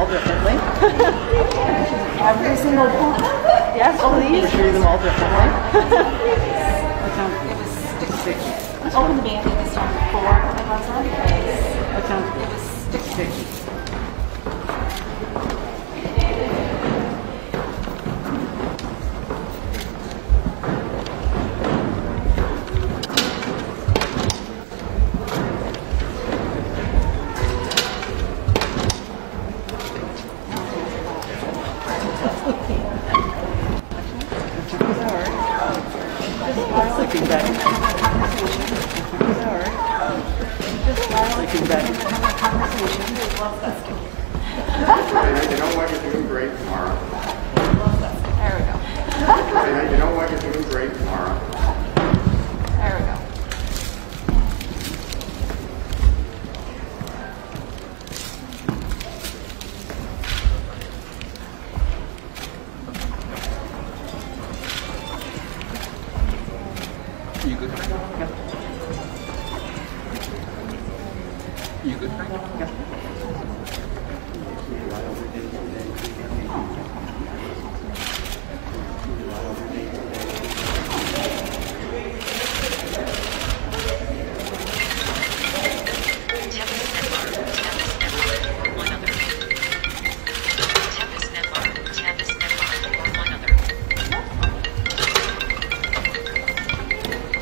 all differently. Every single one. Yes, please. Treat them all differently. It was sticky. Open the band this time before my gloves on the face. It was sticky. Sleeping bag. Sleeping bag. You know what? You're doing great tomorrow. There we go. You know what? You're doing great tomorrow. There we go. You good? Yeah. You good? Yeah.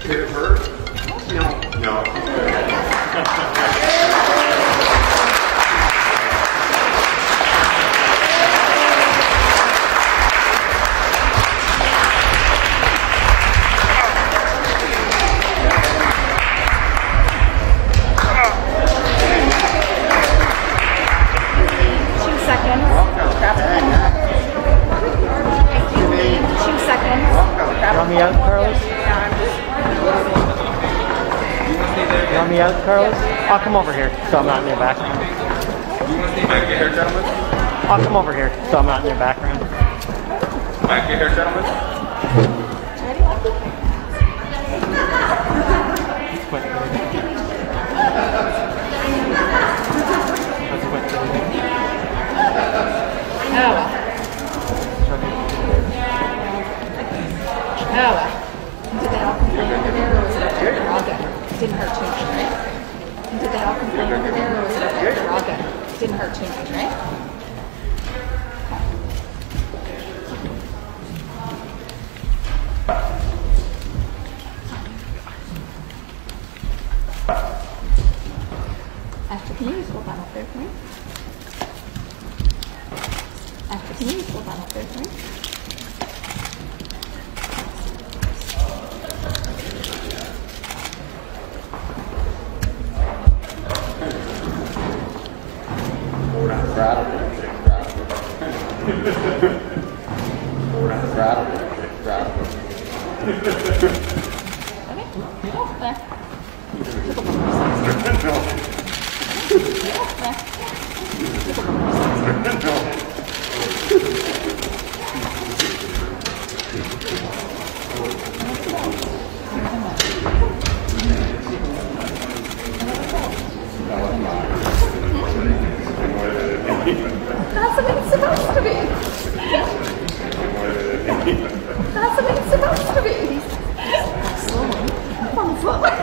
Did it hurt? No. No. Want me out, Carlos? You want me out, Carlos? I'll come over here so I'm not in your background. You want to stay back here, gentlemen? I'll come over here so I'm not in your background. Back here, gentlemen? Did they all complain over there, or was it okay? They're all good. Didn't hurt too much, right? Did they all complain over there, or was it okay? They're all good. Didn't hurt too much, right? After, can you just hold that up there for me? After, can you just hold that up there for me? That's what it's supposed to be. That's what it's supposed to be. Slowly. Come on, slowly.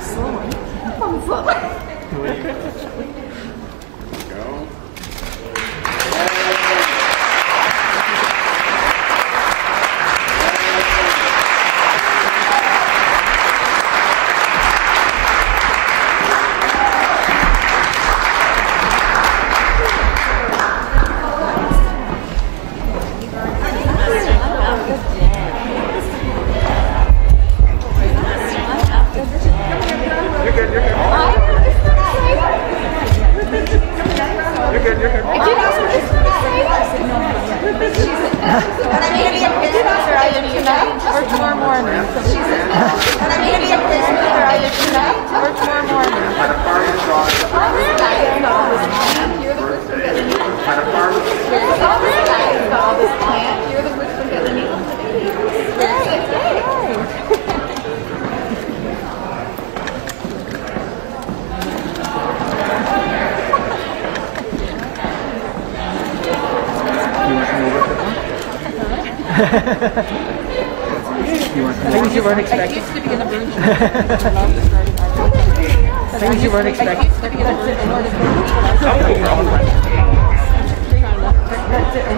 Slowly. Come on, slowly. Go. You're good. Things you weren't I expecting. used to be in a broom. Things you weren't I expecting. used to be in a broom.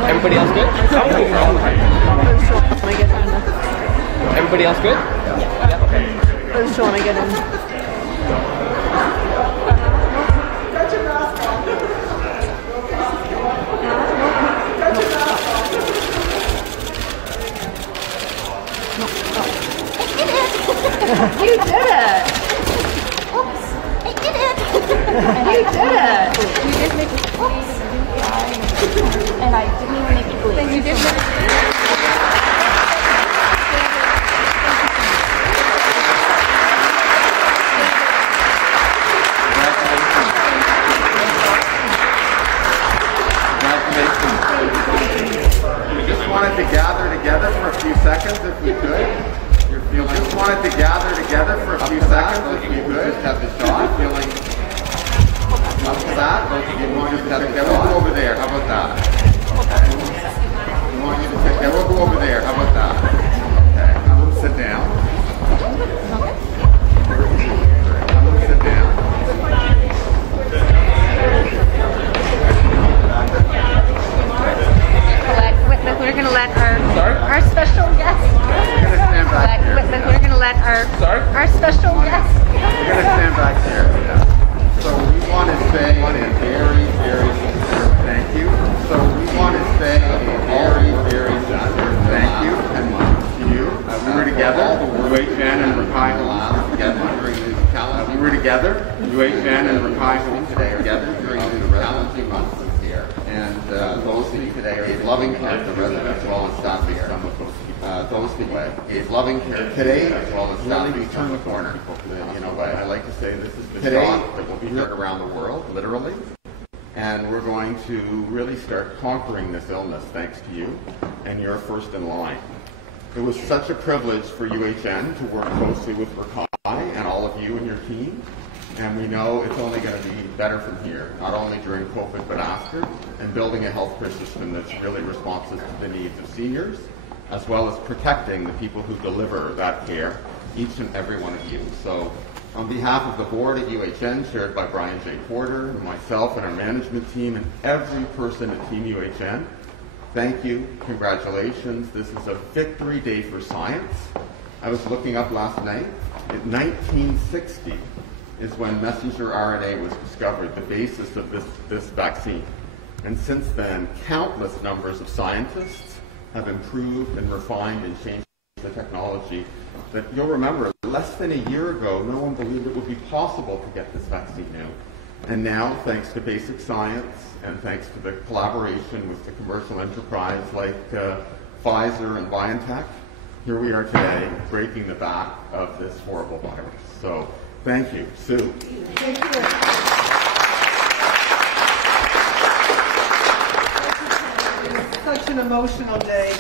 Everybody else good? Everybody else good? First one I get in. You did it! Oops! I did it! You did it! You did make me bleed and I didn't even make you bleed. You did make We just wanted to gather together for a few seconds if we could. We just wanted to gather together for a few seconds if we could. Have the shot. Feeling up to that? You want to take that? We'll go over there. How about that? You want you to take that? We'll go over there. How about that? Okay. Now we'll sit down. Sit down. We're going to let our special guest. We're going to stand back here. We're going to let our special guest. We're going to stand back here. So we want to say a very, very sincere thank you. So we want to say a very, very sincere thank you to you. We were together, UHN and Rakai we were together, UHN and Rakai today are together during the challenging months this year. And those of you today are loving care to the residents as well as staff here. Those who gave loving care today as well as staff. We turn the corner. You know, but I like to say this is the shot that will be heard around the world, literally. And we're going to really start conquering this illness thanks to you, and you're first in line. It was such a privilege for UHN to work closely with Rakai and all of you and your team. And we know it's only going to be better from here, not only during COVID, but after, and building a healthcare system that's really responsive to the needs of seniors, as well as protecting the people who deliver that care, each and every one of you. So on behalf of the board at UHN, chaired by Brian J. Porter, and myself and our management team, and every person at Team UHN, thank you, congratulations. This is a victory day for science. I was looking up last night. In 1960 is when messenger RNA was discovered, the basis of this vaccine. And since then, countless numbers of scientists have improved and refined and changed the technology that you'll remember less than a year ago, no one believed it would be possible to get this vaccine out. And now, thanks to basic science and thanks to the collaboration with the commercial enterprise like Pfizer and BioNTech, here we are today breaking the back of this horrible virus. So thank you. Sue. Thank you. Such an emotional day.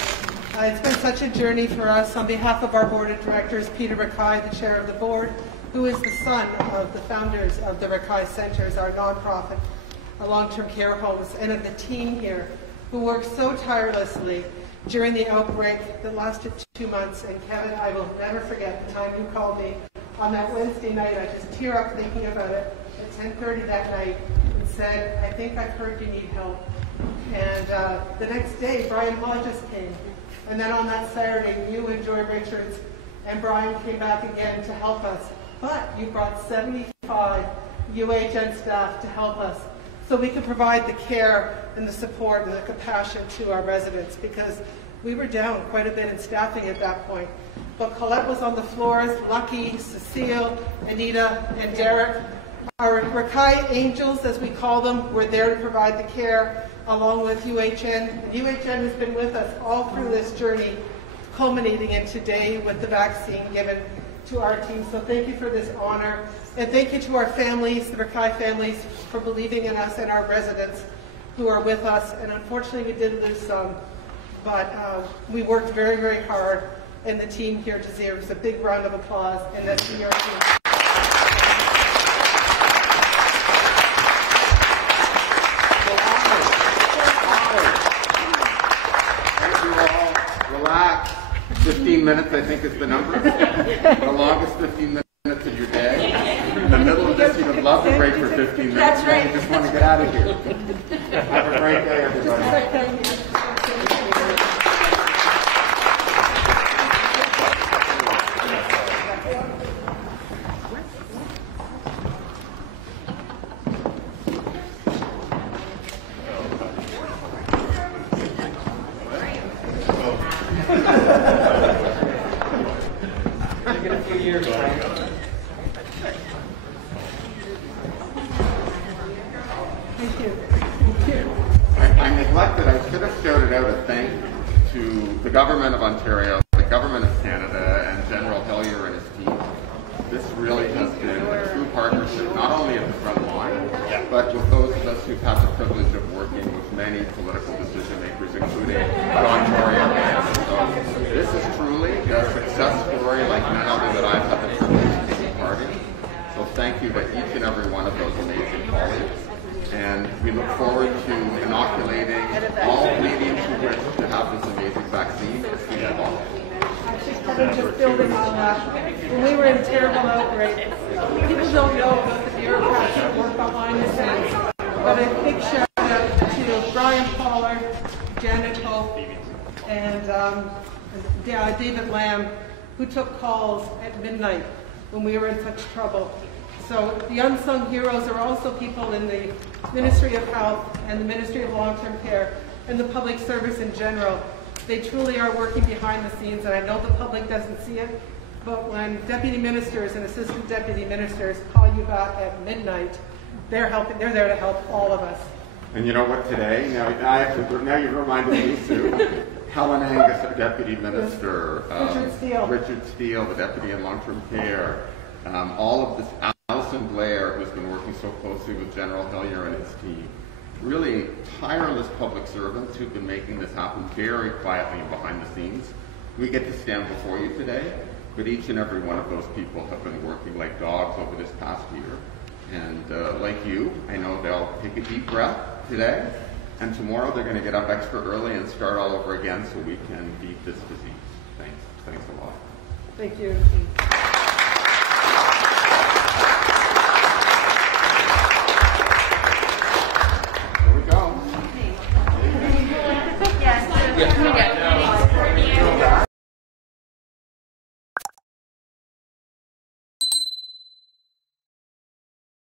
It's been such a journey for us. On behalf of our board of directors, Peter Rakai, the chair of the board, who is the son of the founders of the Rakai Centers, our nonprofit long-term care homes, and of the team here who worked so tirelessly during the outbreak that lasted 2 months. And Kevin, I will never forget the time you called me on that Wednesday night. I just tear up thinking about it at 10:30 that night and said, I think I've heard you need help. And the next day, Brian Hodges came. And then on that Saturday, you and Joy Richards and Brian came back again to help us. But you brought 75 UHN staff to help us so we could provide the care and the support and the compassion to our residents, because we were down quite a bit in staffing at that point. But Colette was on the floors, Lucky, Cecile, Anita, and Derek. Our Rakai Angels, as we call them, were there to provide the care along with UHN. And UHN has been with us all through this journey, culminating in today with the vaccine given to our team. So thank you for this honor. And thank you to our families, the Rakai families, for believing in us and our residents who are with us. And unfortunately, we did lose some, but we worked very, very hard. And the team here deserves a big round of applause in this senior team. 15 minutes, I think, is the number. The longest 15 minutes of your day. In the middle of this, you would love to break for 15 minutes. That's right. You just want to get out of here. Have a great day, everybody. I neglected, I should have shouted out a thank you to the Government of Ontario, the Government of Canada, and General Hillier and his team. This really has been a true partnership, not only at the front line, but with those of us who've had the privilege of working with many political decision makers, including John Tory. So this is truly a success story like none other that I've had the privilege to take part in. So thank you to each and every one of those amazing colleagues. And we look forward to inoculating all Canadians who wish to have this amazing vaccine as soon as possible. Actually, just building on that, when we were in terrible outbreak, people don't know about the bureaucrats that work behind the scenes. But a big shout out to Brian Pollard, Janet Hope, and David Lamb, who took calls at midnight when we were in such trouble. So the unsung heroes are also people in the Ministry of Health and the Ministry of Long-Term Care and the public service in general. They truly are working behind the scenes, and I know the public doesn't see it, but when deputy ministers and assistant deputy ministers call you back at midnight, they're there to help all of us. And you know what, today, now you've reminded me, Sue, Helen Angus, our deputy minister, Richard Steele, the deputy in long-term care, all of this, Alison Blair, who's been working so closely with General Hillier and his team, really tireless public servants who've been making this happen very quietly and behind the scenes. We get to stand before you today, but each and every one of those people have been working like dogs over this past year. And like you, I know they'll take a deep breath today, and tomorrow they're going to get up extra early and start all over again so we can beat this disease. Thanks a lot. Thank you.